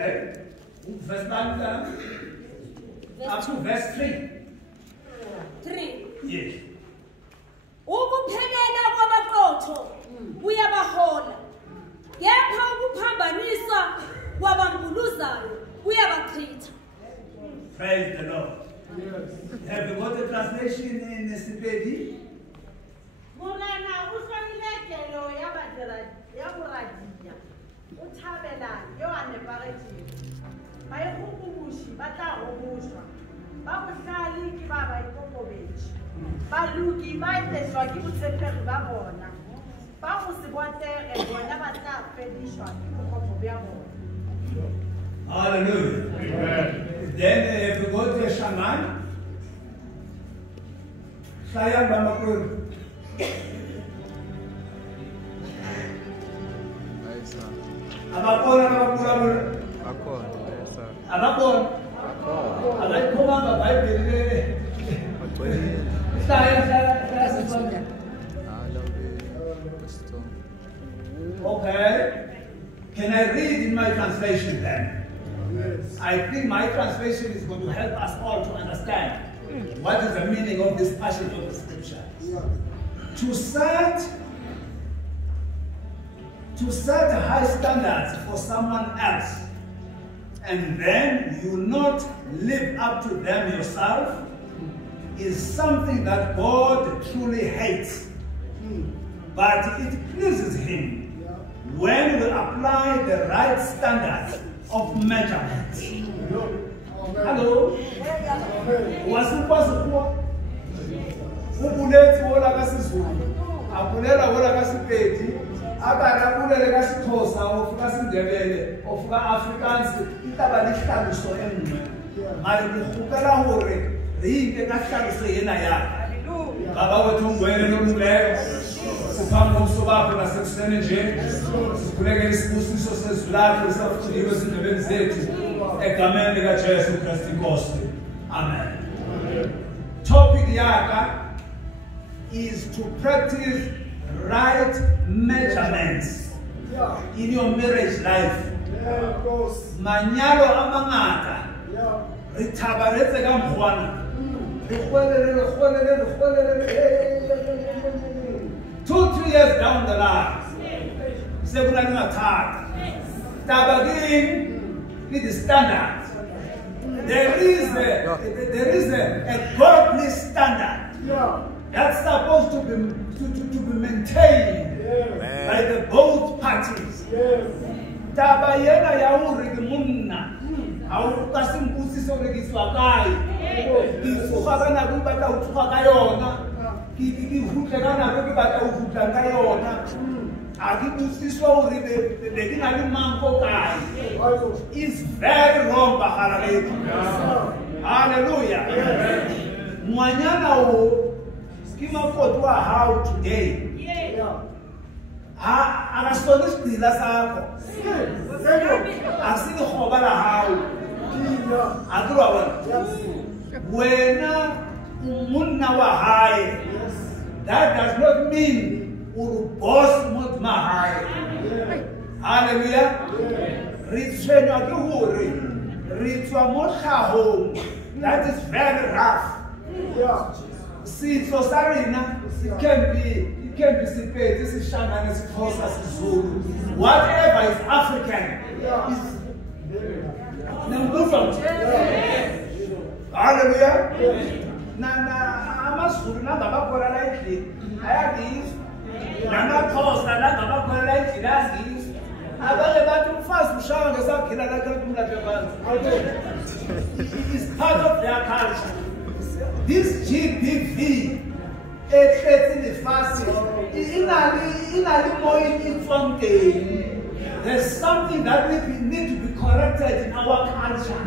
Okay. Verse 9 up to verse 3. 3. Yes. Ukuphelela kwabaqotho kuyabahola. Kepha ukuphambanisa kwabambuluzayo kuyabachitha. Praise the Lord. Yes. Have you got the translation in Sepedi? Morena o hlomilekelo ya boradia o thabela yo a nepagetšego baikgogomoši ba tla gomošwa ba bohlale ke ba baikokobetše baluki ba etešwa ke botshepegi ba bona ba go se botege bona ba tla fedišwa ke bokgopo bja bona. Hallelujah. Amen. Then have you got the shaman? Saya Bamakuru. Abakona abakula abakona abayikhomanga bayibhelele Okay, can I read in my translation then? Yes. I think my translation is going to help us all to understand what is the meaning of this passage of the scripture. Yeah. To set high standards for someone else and then you not live up to them yourself is something that God truly hates. But it pleases Him when we apply the right standards of measurement. Hello? Abarabulele kaSixhosa ofuka siNdebele ofuka Afrikaans itaba lihlaluso engwe mali ngikhuphela hore yinto kahlaluso yena yakhe baba wethu ungwele nomleyo siphambi komsobakho nasekuseni nje sikhulekela isibusiso sezulapho safundiwe ezindebeni zethu egameni likaJesu Kristu Inkosi. Amen. Topic yaka is to practice right measurements in your marriage life. Manyalo amangata ritabaretse ka mkhwana 2-3 years down the line sekunani mathata tabagin with the standard. There is a godly standard that's supposed to be maintained by the both parties. Taba yena ya uri munna au kasimpusiso rekiswa kai isuka kana kubata utuka kayona ki hutle kana kubata uhuta kayona akibusiswa uri bekina limanko kai is very wrong bahalaleti. Hallelujah. Mwanyana o skima kodwa how today akasonisiqila sakho asini khobala how akura wena umunna wa haye that does not mean boss mot mahaye. Hallelujah. Ritshwenwa ke hore ritswa mo tlhahong that is very rough. Sitso sa rena it can be Sepedi, Sishangane, Sixhosa, Sizulu. Whatever is African is different. Hallelujah. Nana amazulu nangabakhola lightly ayangizwa namaXhosa nangabakhola lightly ayangizwa abanye bathi umfazi ushawa ngesaphila lakhe kumlaphe phansi. It is part of their culture. This GBV there's something that we need to be corrected in our culture,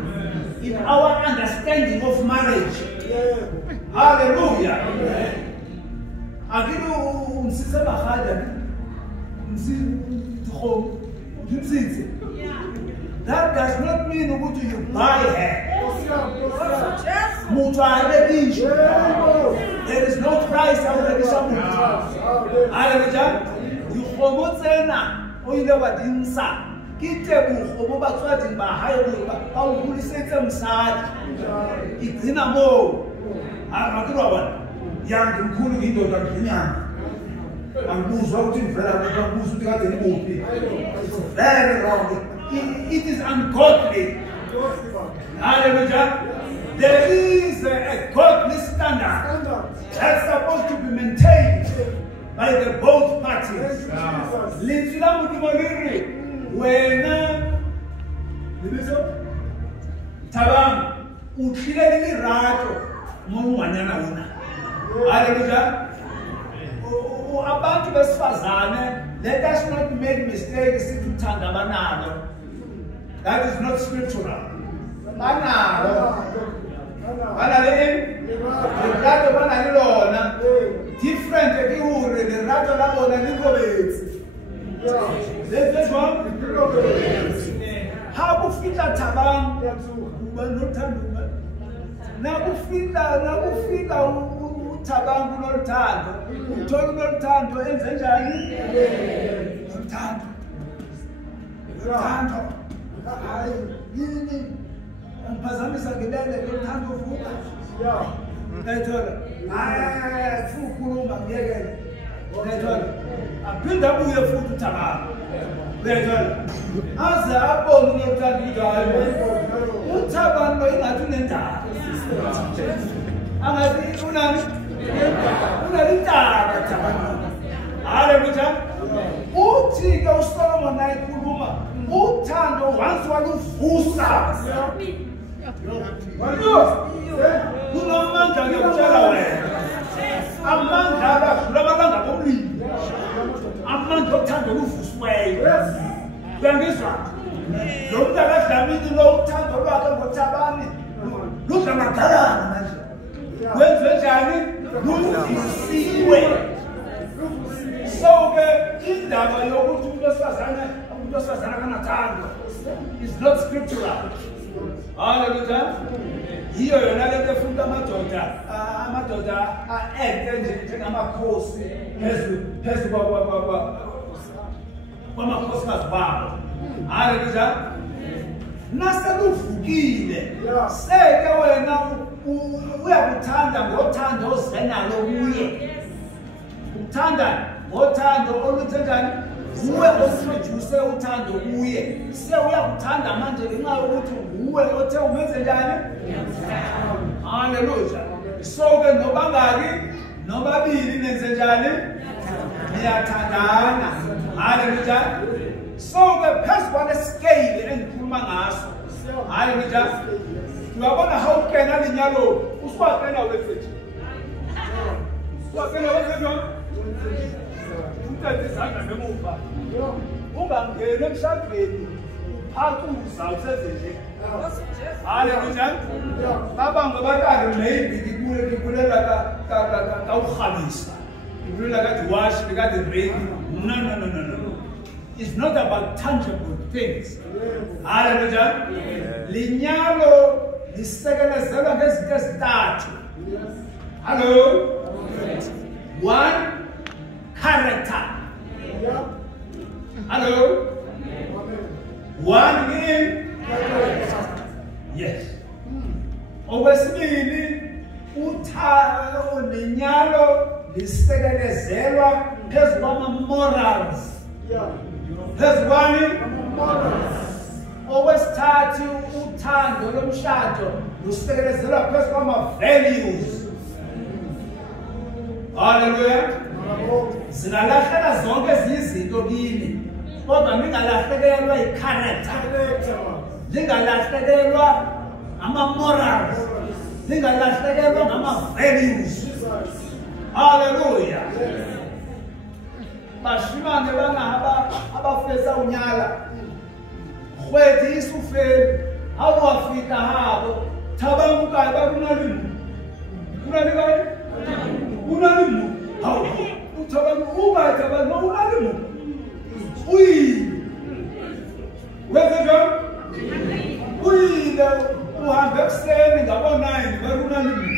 in our understanding of marriage. Hallelujah. That does not mean you buy her. There is no price already. Hallelujah. You promote Sena, or you never dinsa. kite bugo ba tswadi ba hae ba o bulisetse msadi igcina mo akura bana yangi mkhulu ngindoda nginyanga angibuzwa ukuthi ngivela ngibuzwa ukuthi kade ngibuphi very wrong. It is ungodly. Hallelujah. There is a godly standard that's supposed to be maintained by the both parties. Litsula mutumoliri wena tabang utlile le rato mo ngwanyana wona. Hallelujah. Abantu besifazane, let us not make mistakes sikuthanda banalo. That is not scriptural. Banalo. Different le rato la bona le robetse. This one ha go fitla thabang ba no thando na go fitla thabang kunothando uthola unothando enze njani uthando hayi yini angiphazamisa ngilele uthando vuka ngayithola fukhuluma ngiyekele ngayithola aphinda buye futhi uthabang ngayithola aze abone unothando njalo uthabang lo ingathi unendaba angathi unani unalintaba thabang. Hallelujah. Uthi ke uSolomon ayikhuluma uthando once waluvusa kunomandla ngiyakutshela wena amandla akadlula amalanga bomlilo amandla othando oluvusiweyo uyangizwa lo muntu akadlamini lo uthando lwakhe ngothabani ludla madalana manje wenze njani luvisiwe. So indaba yokuthi umuntu osifazana kanathando is not scriptural. Hallelujah. Hiyo yona lento efuna amadoda aente njengamakhosi phezu kwamakhosikazi babo. Hallelujah. Naseluvukile seke wena uyakuthanda ngothando ozenalo kuye. Uthanda ngothando oluthenjani uwe osintroduce uthando kuye se uyakuthanda manje ngenxa yokuthi uwe othe umenze njani. Hallelujah. So ke nobangaki nobabili nenze njani niyathandana. Hallelujah. So ke phezu kwale scale engikhuluma ngaso. Hallelujah. Uyabona how kena lenyalo uswakena wethu wakena wethu uthathe izandla ngemuva ungangeni emshadweni uphakuza usenze nje. Hallelujah. Abanga bakade maybe ngikulela ka ukhamisa ngikulela kade wash kade rain. No. It's not about tangible things. Hallelujah. Linyalo lisekelezelwa ngezinto ezintathu. Hello. One, character. Hello. One in yes. Okwesibili uthando linyalo lisekelezelwa phezu kwama-morals. Phezu kwani? Okwesithathu uthando lomshado lusekelezelwa phezu kwama-values. Hallelujah. Zingalahlela zonke izinto kini kodwa ningalahlekelwa i-character, ningalahlekelwa ama-morals, ningalahlekelwa ngama-values. Hallelujah. Bashimane bana abafesa unyala khwethi isufeli awafika habo thabamuka bakunalimu kunalikayo kunalimu hawo uthabamu ubatha bano unalimu uyi wezega uyi uhambe ekuseni ngabo-9 bakunalimu.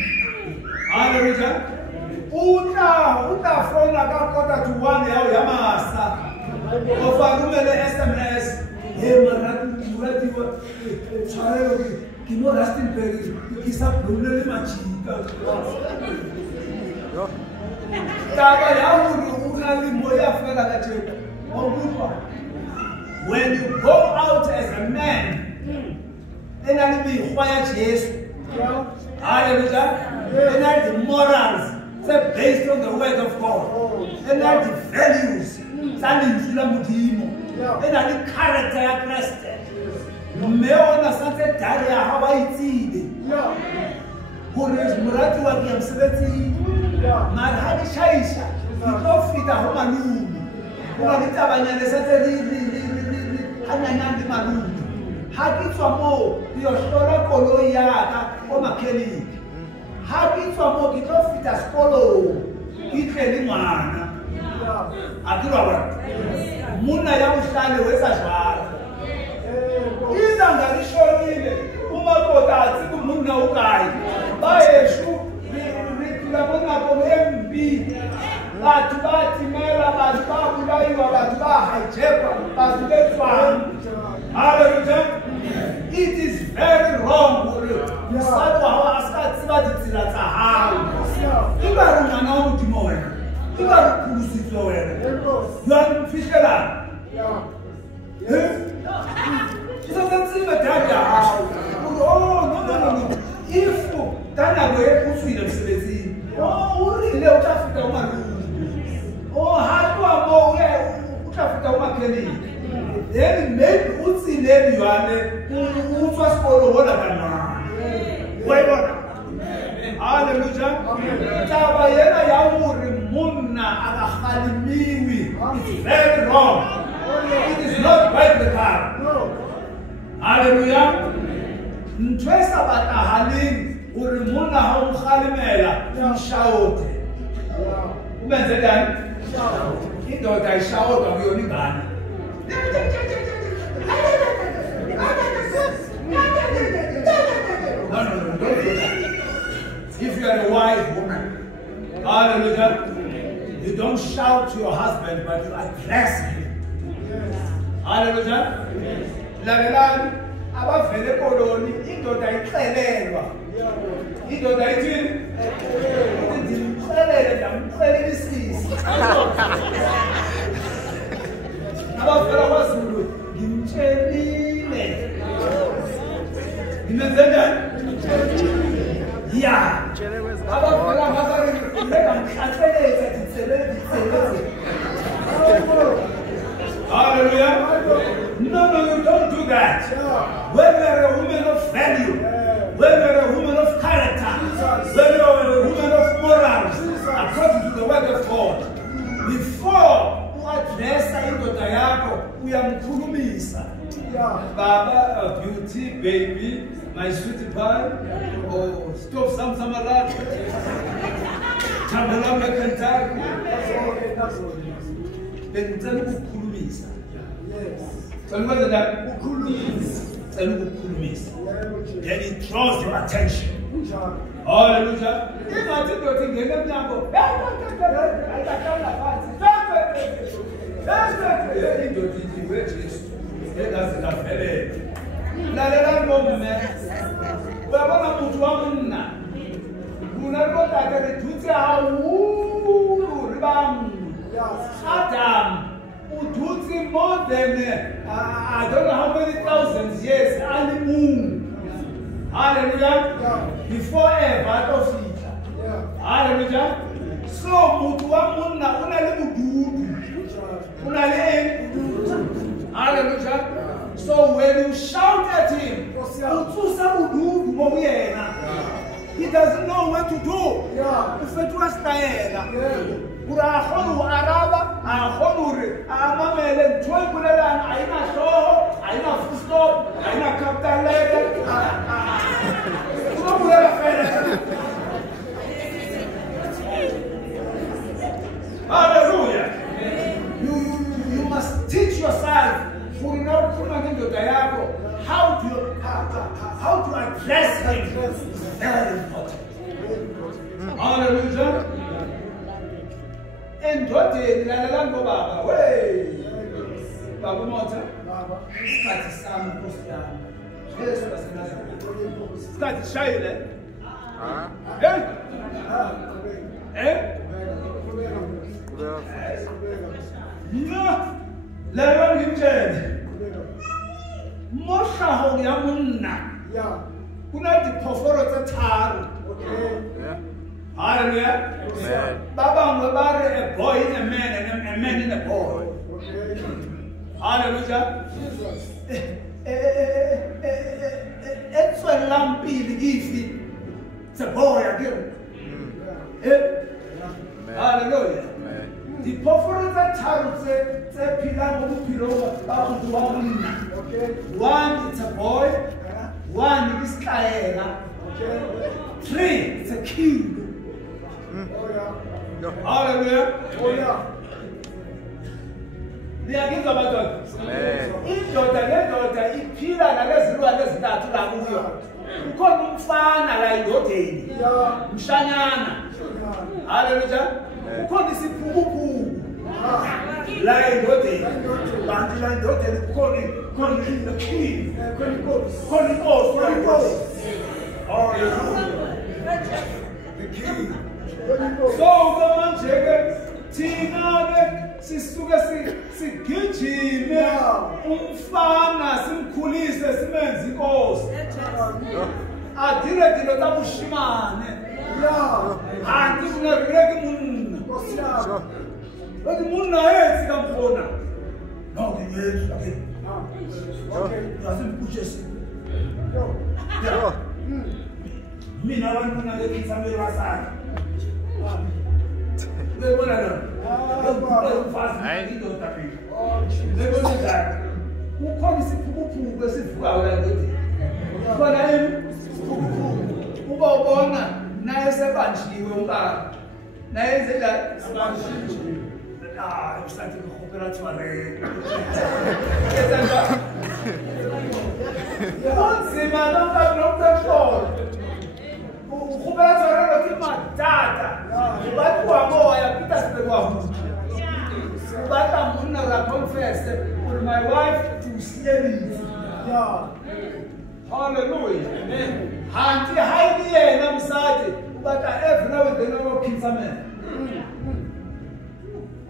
Hallelujah. Utafona ka quarter to 1 yawo yamasa ofaka umele SMS Hey, Murati, Charlie, Kimo Rastinberg, Kisa Brunel Machita. When you go out as a man, then I'll be quiet, yes. Hallelujah. Then I'll the morals, based on the word of God. Then I'll the values, then I'll the character of Christ. Meona Santa Daria, how I see it. Who is Muratu again, Sebeti? Marhani Shaisha, you don't fit a Homaloo. Who are the Tabana, the Saturday, Hananandi Maloo. Happy for more, your Shola Koloya, or Makeli. Happy for more, you don't fit a Skolo. Eat any man. Akura. Muna Yamushani, where's a shard? Izanga lishonile umakota tsiku munna ukai bayeshu rilamona komembi bathu bathimela bathu babulayiwa bathu bahajekwa bathu bethwana. Hallelujah. It is very wrong usatu hawa askatsiba ditsila tsa hao ibari mwana wa modimo wena ibari kulusitswe wena you are fishela. She doesn't see the dad. Oh, no. If Tana were put in the city, oh, really, they'll traffic the woman. Oh, how do I know where traffic the woman can be? Then maybe what's in there you are who was for the water. Wait, hallelujah. Tabayana Yamuri Munna Halimiwi. It's very wrong. It is not biblical. No. Hallelujah. Ntwesa batahaling urimuna haumkhalimela umshawothe. Umenze njani? Indoda ishawotha kuyona ingane. No, don't do that. If you are a wise woman, hallelujah, you don't shout to your husband, but you address him. Hallelujah. Lavelani abavele koloni indoda ixelelwa. Indoda ithini? Ndimxelele ndamxelela isisi. Abavela kwaZulu ngimtshelile. Ngimenze njani? Yeah. Abavela ngabari ngamhlatsheleza ditselele. Hallelujah. No, you don't do that. When you are a woman of value, when you are a woman of character, when you are a woman of morals, according to the word of God, before you address indoda yakho, uyamkhulumisa. Baba, beauty, baby, my sweet pie, or stop some samarat. Chambalanga Kentucky. Then tell ukukhulumisa. Yes. Tell that ukukhulumisa. Then it draws your attention. Hallelujah. Ingathi ndothi ngene emnyango. Indothi iwe Jesu. Engazi kavelele. Lalela ngomume. Uyabona umuntu wamunna. Kunalokho ake rithuthi hawu ribamu. Adam, Ututi more than I don't know how many thousands years, and the moon. Hallelujah. Before ever, hallelujah. So, Mutua Munna, hallelujah. So, when you shout at him, he doesn't know what to do. If it was Urahonu Araba, Ahonuri, Amamele, Joy Bulan, Aina Show, Aina Fusto, Aina Captain Letter. Hallelujah. You must teach yourself for not coming into Diago how to address him. Very important. Hallelujah. And what did Baba? Way, Babu Mota, isikhathi sami Nkosi yami. Yesu waseNazaretha. Isikhathi shayile. Leyo ngimtshele. Mohlaho ya monna. Kuna diphoforo tse tharo. Hallelujah. Baba ngwebare a boy in a man and a man in a boy. Hallelujah. It's a lampy ifi. It's a boy again. Hallelujah. The prophet tells the one it's a boy, one is Kaela, 3 it's a king. Hallelujah. Liyagiza madoda. Indoda iphila nalezilwane ezintathu la kuyo. Ukhona umfana la indodeni. Mshanyana. Hallelujah. Ukhona isiphukuphuku. La indodeni. Bantu la indodeni khona the king. Khona inkosi. Hallelujah. The king. So manje thina sisuke sigijime umfana simkhulise simenze inkosi adile dilo tabushimane anti kunareke munna odi munna yethi kamfona no ngeyethi okay asimkuchesi mina abantu nalekitsameli wasana Ukhona isiphukuphuku esivukayo la ndodeni. Khona isiphukuphuku. Uba ubona naye sebanjiwe umbaba. Naye enze njani? Sebanjiwe. Mhlathi ngihopela thware. Yenza njani? Kunzima nomphefumulo. Ukhupela thware lokuthi madada. But moya Peter but I'm gonna confess for my wife to slave. Hallelujah. Hanti hayi yena msadi but every now and then I kill some man.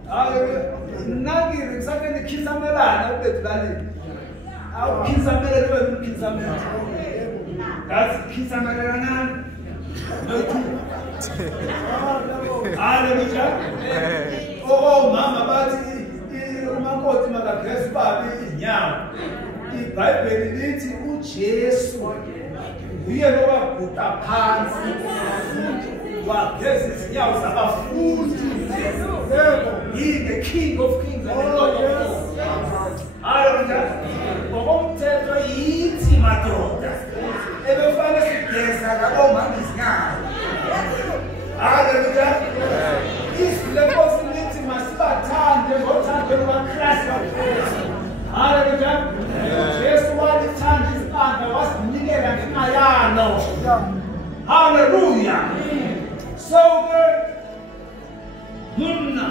Hallelujah. Nagi msadi ni kill some man na ubetibali. Au kill some man no kill some man. That's kill some man na. Hallelujah. Oh mama bathi umakoti makagesi babi inyama. iBhayibheli lithi uJesu uye lowaguta phansi wageza izinyawo zabafundi. He the King of Kings and the Lord of Lords. Hallelujah. Ngokomthetho yithi madoda ebefana sigeza ngabomama izinyawo. Hallelujah. Isilekosi lithi masibathande ngothando lukaKristu. Hallelujah. Jesu walithanda isibanda wasinikela ngenxa yalo. Hallelujah. So Munna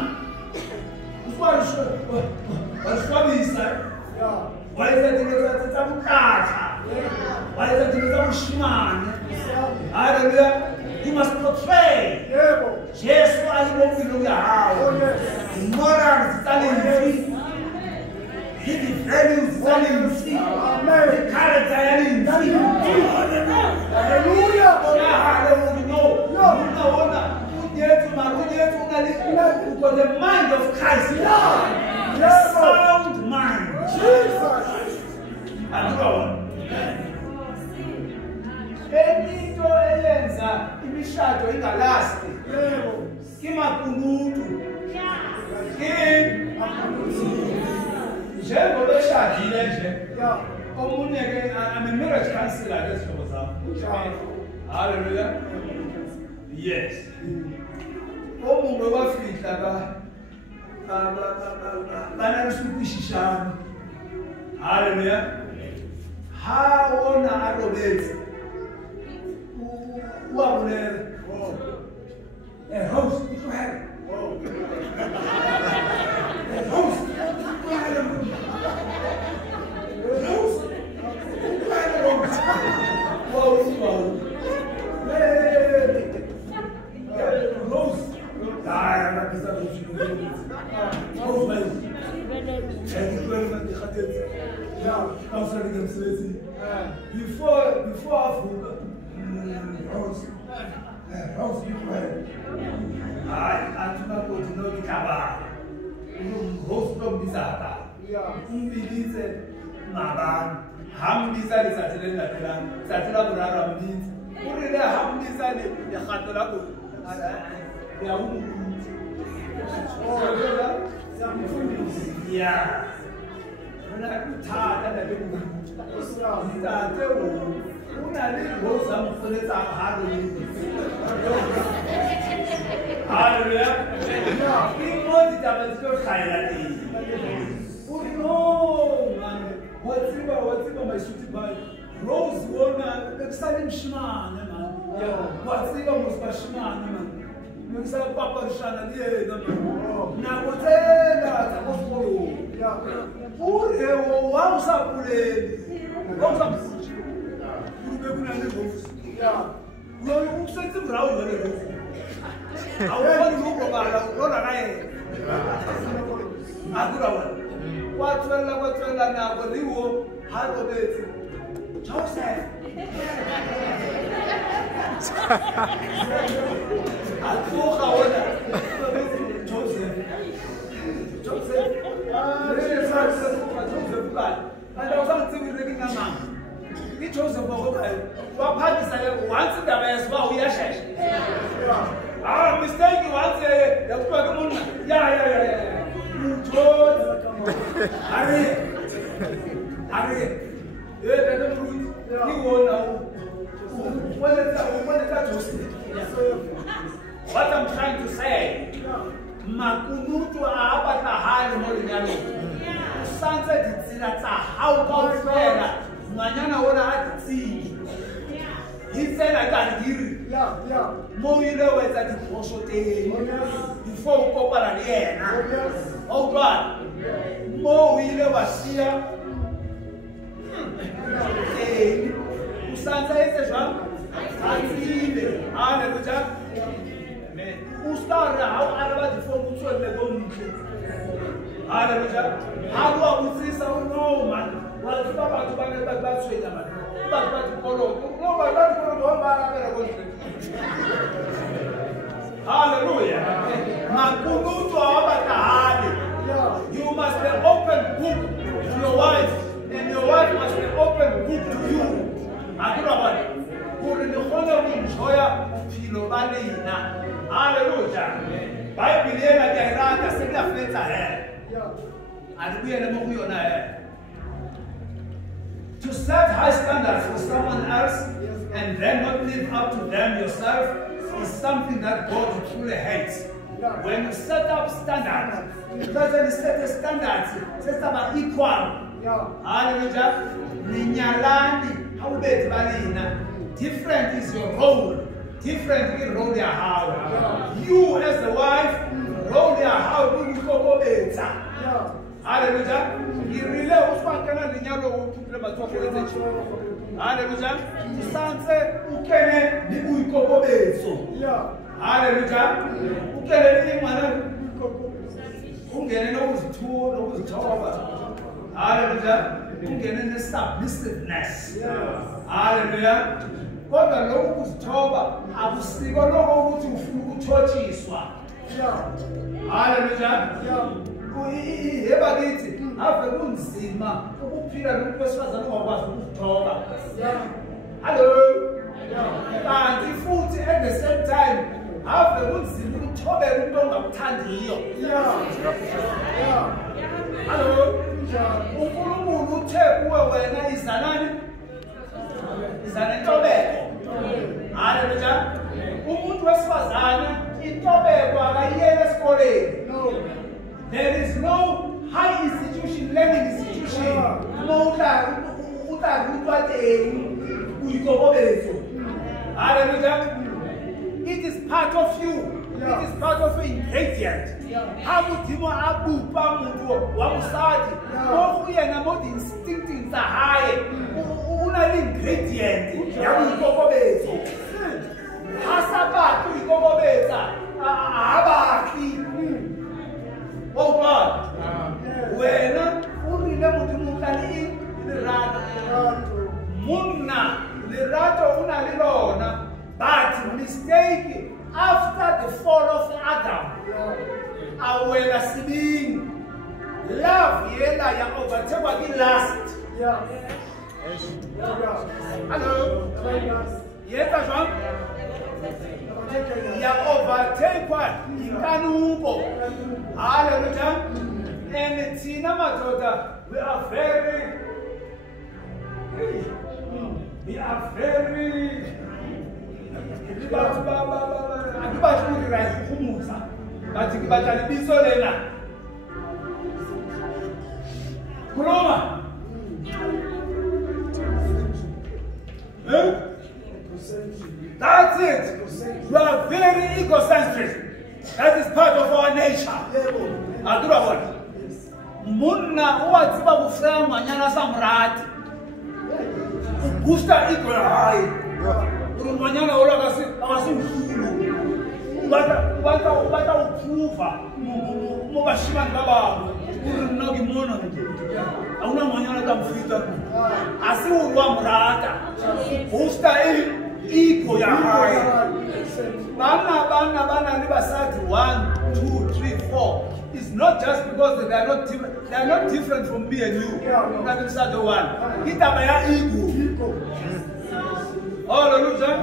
waswabisa wayezatinezatsamukatha wayezatinezamshimane. Hallelujah. You must portray Jesu ayibopilo yahawo. Morals talent. The values talent. The character talent. Hallelujah. Because the mind of Christ, the sound mind. Jesus. And go on. Into eyenza imishado ingalasti. Kimakunutu. Njengoba eshadile nje. Omunye ke I'm a marriage counselor lesihlobo zami. Hallelujah. Yes. Omunye wafihla banamsukwishishana. Hallelujah. Hawona arobeti. Uwabulela. A host, if you have a host, Before Africa, Rose antuna continue to cover. Rose from Bizarre. Umbilize Maban. Hambiza is at the Natalan, Satila Burara means. Uri Hambiza the Hatalaku. Yeah. Rose wona ekusaleni shimane man. Watsika musibashimane man. Ngisaba papa rishana liyena man. Nakuthenga takofolo. Ure wawusapuleni. Wawusapuleni. Ube kunani ngofusi. Uyoyo ukusenza ibrown wena ngofusi. Awubani lokho bala lona naye. Akura wena. Kwathwela nako liwo halo bethi. Joseph. Akhoga wena. Joseph. And I was not thinking of mama. He chose a book. What part is I once in the best? Wow, yes. Mistake once. That's what yeah. You chose. Harry. You won't know. What I'm trying to say. Makunutu abata hali molinyalo. Sanse ditsila tsa how come fela. Nganyana wona atsi. He said I can give. Yeah. Mo ile wetsa diphoso teng. Before o kopana le yena. Oh God. Mo ile washia. Usanse ise jwa. Atile. Hallelujah. Ustara how araba before mutual level. Hallelujah. How do I say so? No man. Well, it's not about to buy a bad sweet man. But to follow. No, but that's for one hallelujah. Makunutu abata. You must be open book to your wife, and your wife must be open book to you. Hallelujah. Bible yena kairata sibla fleta to set high standards for someone else and then not live up to them yourself is something that God truly hates. When you set up standards, it doesn't set the standards, set up equal. Hallelujah. Ninyalani, how bad balina. Different is your role. Different in role your house. You as a wife, role your house will go better. Hallelujah. You really uspakana linyalo ukule matoko lezechi. Hallelujah. Usanse ukene ni uikopo bezo. Hallelujah. Ukene ni mwana ungene no uzithoba. Hallelujah. Ungene ne submissiveness. Hallelujah. Kodwa lokhu kuzithoba akusiko lokho ukuthi ufuna ukuthotshiswa. Hallelujah. Yeba kithi ave kunzima ukuphila nomuntu wesifazane ongakwazi ukuzithoba. Hello. Kanti futhi at the same time ave kunzima ukuthobela umuntu ongakuthandiyo. Hello. uNkulunkulu uthe kuwe wena izanani izana intobeko. Haleluya. Umuntu wesifazane intobeko akayiyele esikoleni. There is no high institution, learning institution. Hallelujah. It is part of you. It is part of an ingredient. How would you abu pamudo wamusadi? Yena mo instinct za high. Una ingredient. Yabu kokobezo. Hasaba tu kokobeza. Abaki. the fall of Adam. Awela sibing. Love yela ya overtake ki last. Hello. Yeta jwang? Ya overtake what? Ikanuko. Hallelujah. And thina madoda, we are very that's it. You are very egocentric. That is part of our nature. Munna uwadziba kufema manyana samrati. Gusta ego hayi. Manyana ola akasimhulu. Bata uphuva mo bashimani bababo. Urina ngimona nje. Awuna manyana kamfita. Asiulwa mrata. Gusta ego ya hayi. Bana libasati 1, 2, 3, 4. It's not just because they are not different from me and you. That is the one. Itabaya ego. Hallelujah.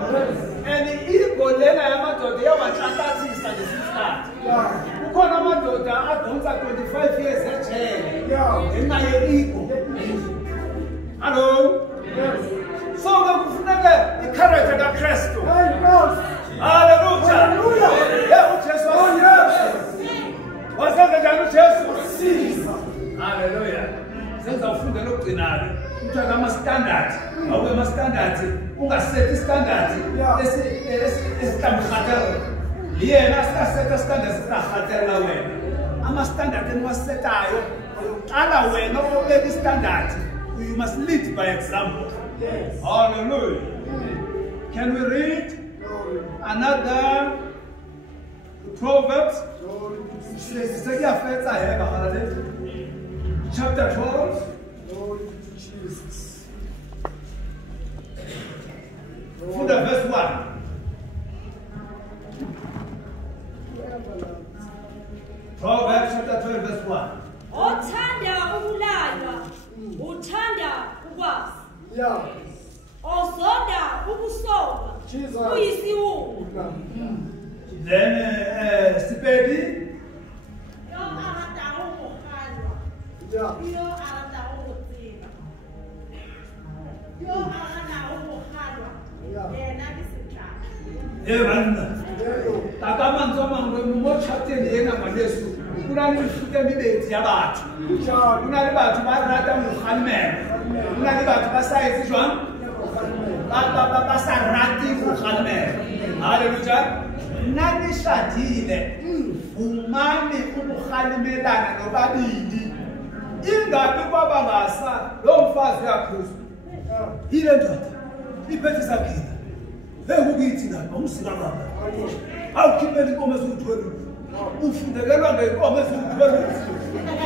And the ego lena yamadoda yawatshatatisa ngesikhathi. Kukhona amadoda adonsa 25 years ejele. Ngenxa ye-ego. Hello. So kufuneka i-character kaKristu. Hallelujah. Hallelujah. Senza ufunda lokugcinana. Uthatha ama-standard. Awube ama-standard. Ungasethi i-standard esikamkhathalela. Yena asikasetha standard sikakhathalela wena. Ama-standard eniwasetayo. Qala wena ubeka i-standard. You must lead by example. Hallelujah. Can we read another Proverbs? Chapter 12. From the verse 1. Proverbs chapter 12 verse 1. Othanda ukulaywa, uthanda ukwazi. Ozonda ukusoka, uyisiwula. Then Sipedi. Hallelujah. Nani shadile umane ukukhalimelana nobabili ingabe kwaba ngasa lo mfazi yakhosi ile ndoda iphethe sakhile ukuyithi lapha umsika baba awukhiphela inkomo eziwu-12 ufundekelwa ngeyinkomo eziwu-12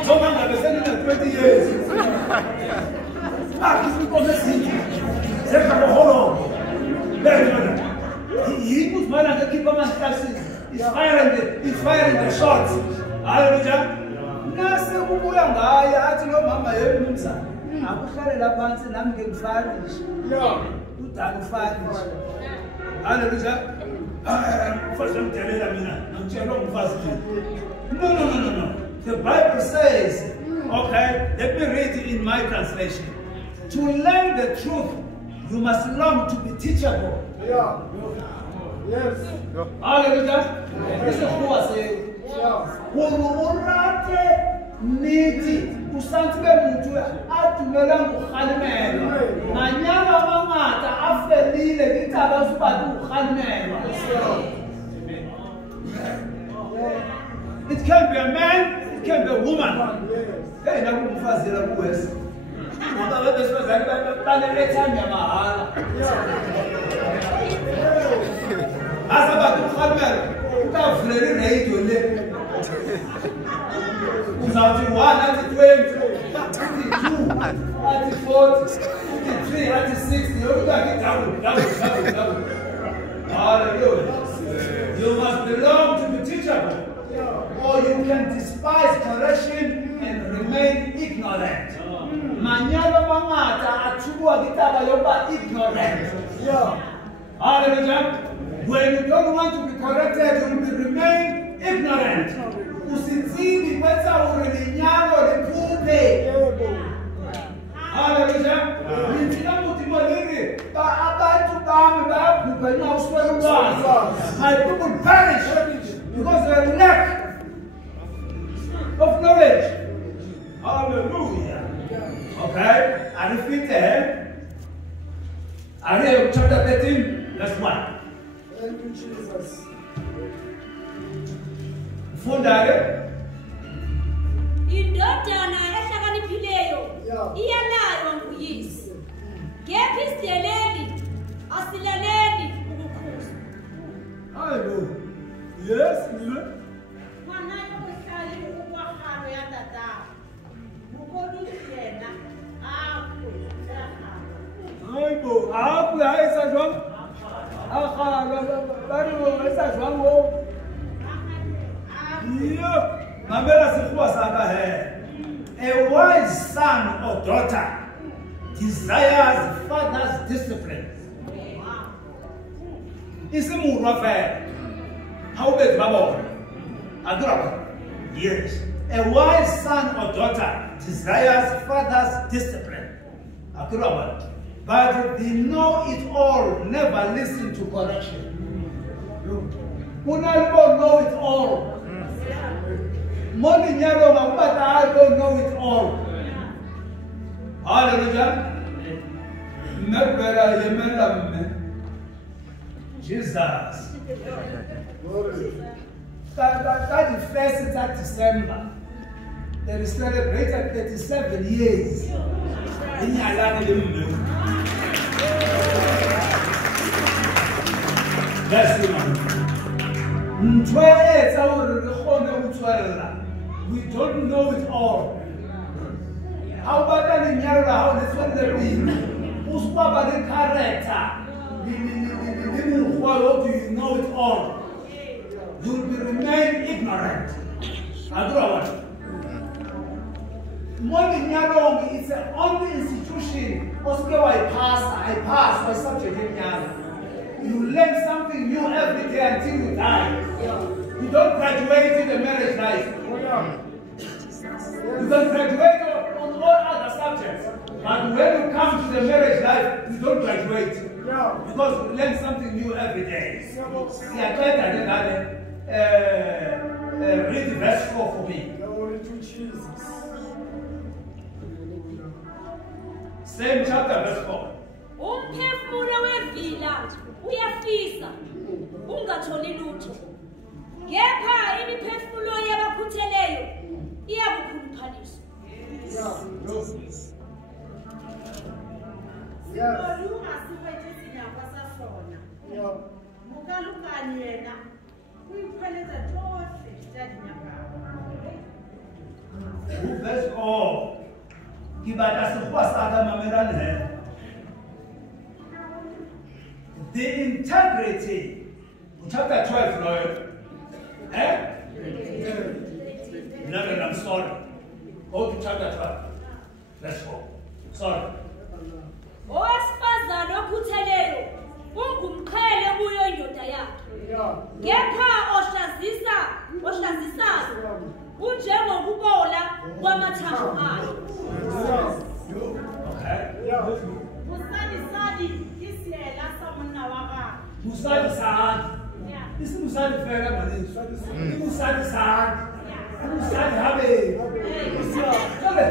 noma ngabe senina-20 years akhipha inkomo ezinye zekaboholongo leyoda yini uzimana ngekhipha ama-stasies is firing the shots. Hallelujah. Nase kubuya ngaye athi lo mama yena umzana akuhlalela phansi nami ngimfanishe udala ufanishe. Hallelujah. Mfazi amdelela mina ngitshela umfazi no. The Bible says, okay, let me read it in my translation. To learn the truth, you must learn to be teachable. Yes. Hallelujah. This is who I say. Urate niti usantibe muntu atumela ngukhalimela. Manyama mangata afelile kitaba subatu ukhalimela. It can be a man, it can be a woman. Hey, na kumfazela kuwesa. Ngoba besifazana baletha mahala. Asaba tukhamela utavulele radio le. Uzawuthi 1 athi 20, athi 2, athi 40, athi 3, athi 60. Yokudaki double. Hallelujah. You must belong can despise correction and remain ignorant. Manyalo mangata atubua kitaba yoba ignorant. Hallelujah. When you don't want to be corrected, you will remain ignorant. Usizidi kwenza urelinyalo lipupe. Hallelujah. Nitila mutima liri. Abantu bami bayakubenya uswele ulwazi. My people perish because of a lack of knowledge. Hallelujah. Okay. I repeat there. I read chapter 13, verse 1. Thank you, Jesus. Fundare. Indodana ehlakaniphileyo iyalaywa nguyise. Kephi isideleli asilaleli ukukhuza. Hayibo. Yes, mina. Ngwana yo uhlali ukwahalo ya tata. Mukolusi yena akho Hayibo, akho hayisa jwang. Akha bari wo hayisa jwang wo. Yeah. Mamela sikhuwa saka he. A wise son or daughter desires father's discipline. Isimurwa fe. How big babo? Agraba. Yes. A wise son or daughter desires father's discipline. Agraba. But the know-it-all never listen to correction. Unalbo know it all. Money nyalo mabata I don't know it all. Hallelujah. Nebera yemela Jesus. That the first December, they celebrated 37 years. In that's the one. We don't know it all. How about that in Yarra? How this one the being? Who's Papa the character? Do you know it all? You will remain ignorant. Another one. Money Nyarong is the only institution. Also, I pass my subject in Nyarong. You learn something new every day until you die. You don't graduate in the marriage life. You don't graduate on all other subjects. But when you come to the marriage life, you don't graduate. Because you learn something new every day. Read verse 4 for me. Glory to Jesus. Same chapter, verse 4. Umphefumulo wevila uyafisa ungatholi lutho. Kepha imiphefumulo yabakhutheleyo iyakukhuluphalisa. Sikolunga siwethe sinyakwa sasona. Mukalungani yena uyipheleza tohle tadinyaka. Verse 4. Kibata sekhuwa saka mamelane he. The integrity, chapter 12, Lord. No, I'm sorry. Go to chapter 12, verse 4. Sorry. Owesifazane okhutheleyo ungumqhele kuyo indoda yakhe. Kepha ohlazisayo unjengokubola kwamathambo akhe. Okay. Musadi isiyela samuna waka. Musadi sahad. Isi musadi fera mani. Musadi sahad. Musadi habe. Come.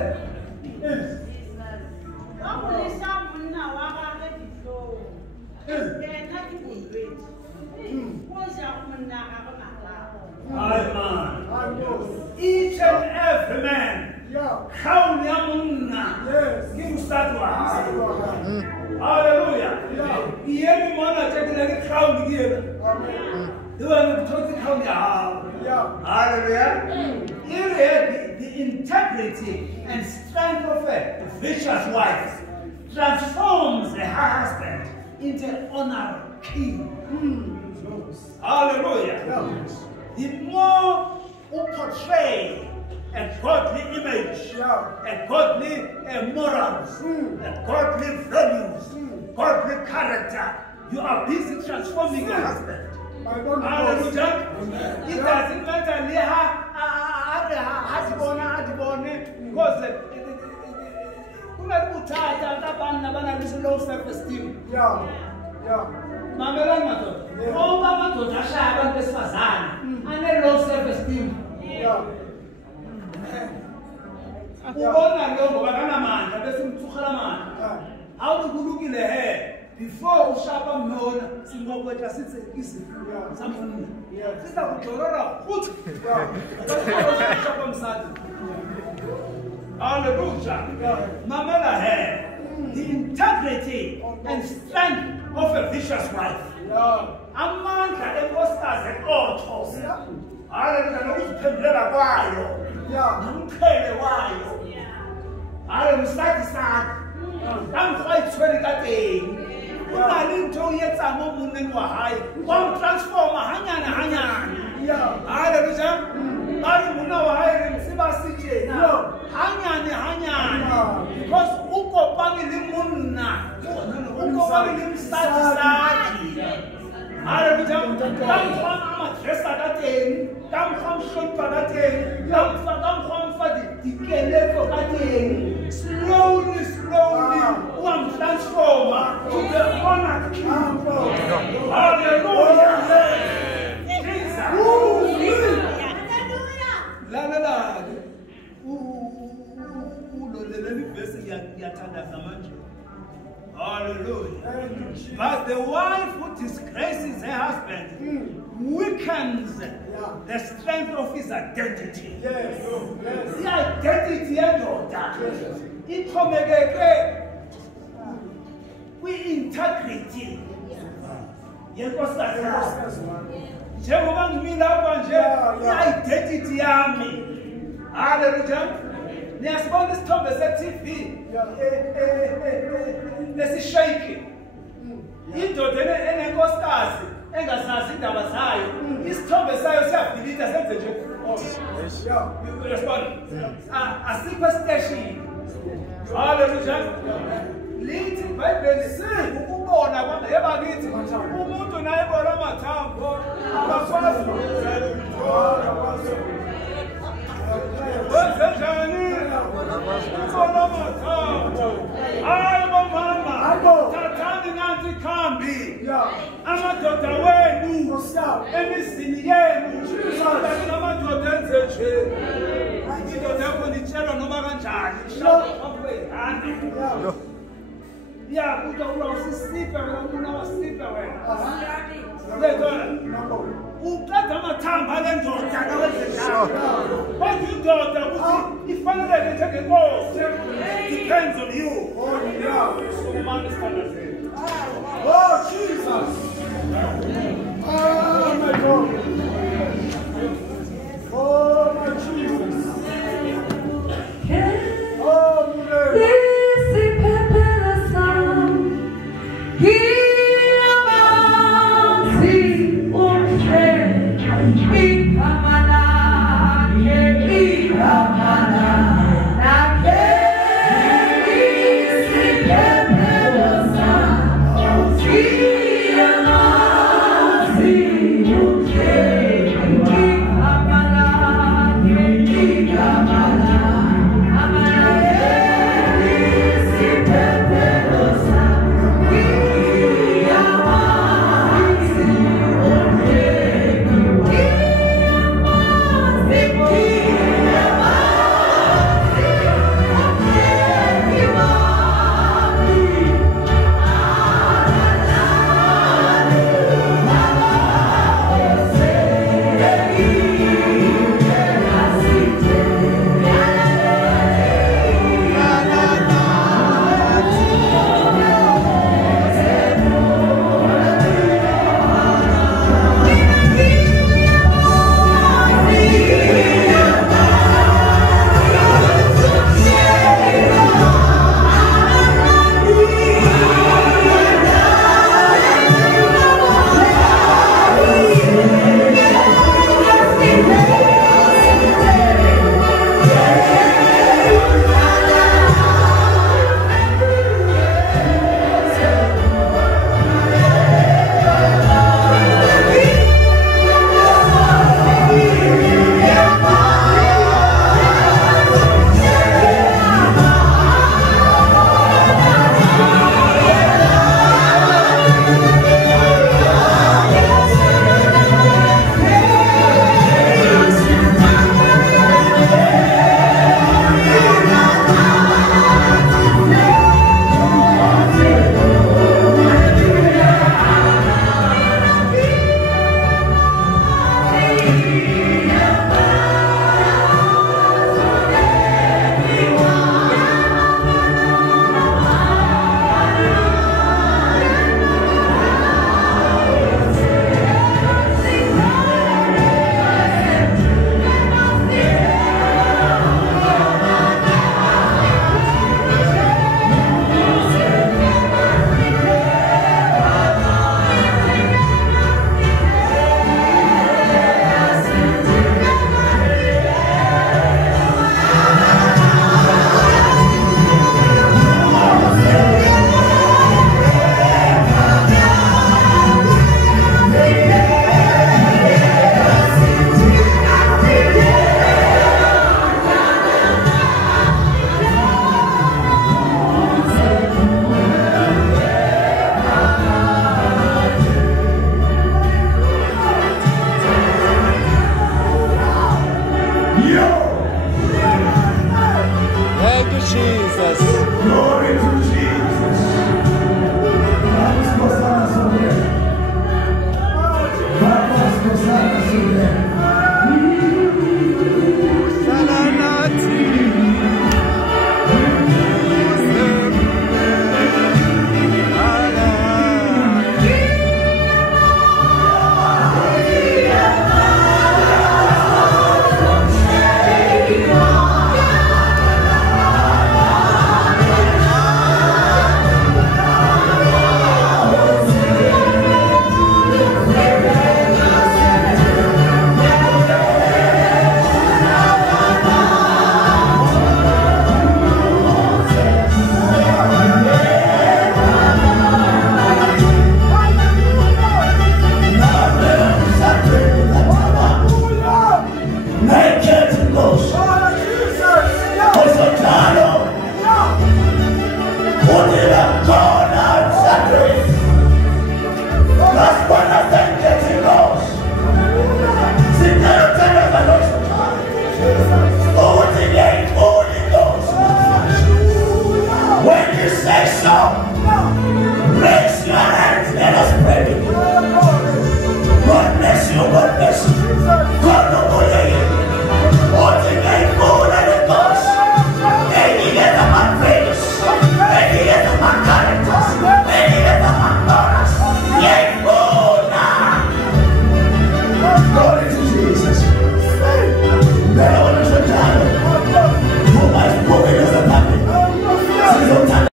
Wakulisha muna waka ediflo. Yena kibulweti. Koja muna akamata. Aye man. Each and every man. Crown Yamuna. Yes. Give musadi wa. Hallelujah. Yemi mwana chakula ni crown here. You are going to crown ya. Hallelujah. Here the integrity and strength of a vicious wife transforms a husband into an honorable king. Hallelujah. The more portray a godly image, a godly morals, a godly values, godly character. You are busy transforming your husband. Hallelujah. It doesn't matter because low self-esteem. Mamelani madoda. Onke amadoda ashaya abantu besifazane ane-low self-esteem. Ubona lo ngoba kanamandla bese umthukhala amandla. Awuthi kulukile before ushapa mona singokwetha sithi izipho samfuna. Siza kujorora futhi. Ushapa umsadi. Hallelujah. Mamela the integrity and strength of a vicious wife. Amandla enkosikazi eqotho. Hallelujah, nokuziphendulela kwayo. Nomqhele wayo. Hallelujah, msadi. Kamfayithweni kadeni. Unali into oyetsang mo monneng wa hae. Wa mo transforma hanyane. Hallelujah. Bari monna wa hae re msiba sitjena. Hanyane. Because ukopane le monna. Ukopane le msadi. Hallelujah. Kamfama amadresa kadeni. Kamfama shonpa kadeni. Kamfama fadi dikelefo kadeni. Slowly, one transformer to the honored King. Hallelujah. Jesus. La. Hallelujah. But the wife who disgraces her husband weakens the strength of his identity. The identity of ixhomekeke kwi-integrity yenkosikazi njengoba ngimi lapha nje i-identity yami. Hallelujah. Niyasibona isithombe se-TV lesishayiki indoda enenkosikazi engazazi indaba zayo, isithombe sayo siyabhilida senze nje asikho esiteshini. Hallelujah. Lithi iBhayibheli ukubona kwami ebakithi umuntu naye ebona amathambo akakwazi wenzenjani ubona amathambo. Hayi bomama, thathani nanti ikhambi amadoda wenu emizini yenu. Amadoda enze nje indoda yakho nitshelwa noma kanjani kuthiwa kuba usisipe wena, umuntu awasipe wena. Uqeda amathambo ale ndoda kawenzenjani. Kodwa indoda ukuthi ifaneleke njengenkosi. Depends on you. Oh Jesus. Oh my God. Oh my Jesus. Oh my Okay. Glory to Jesus. Vamos gozar sobre ele. Vamos gozar sobre ele.